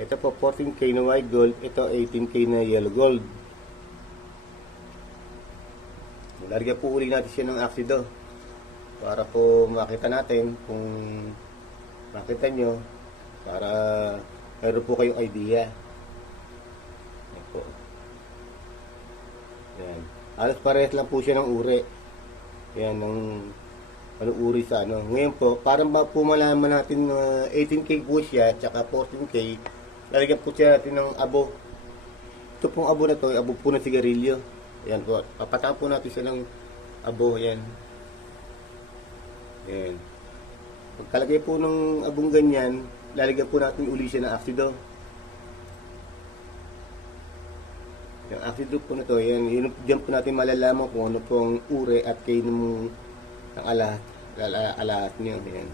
Ito po 14K na white gold, ito 18K na yellow gold. Larga po uli natin siya ng aksido para po makita natin kung makita nyo, para meron po kayong idea. Yan po. Yan. Halos parehas lang po siya ng uri. Yan, ng ano uri sa ano. Ngayon po, para po malaman natin 18K po siya, tsaka 14K, lalagyan po siya natin ng abo. Ito pong abo na to, abo po ng sigarilyo. Yan po, papataw po natin siya ng abo, yan. Yan. Pagkalagay po ng abong ganyan, lalagyan po natin uli siya ng aksido. Yung aksido po na to, yan, dyan po natin malalaman kung ano pong uri at kayo ng alat nyo. Yan.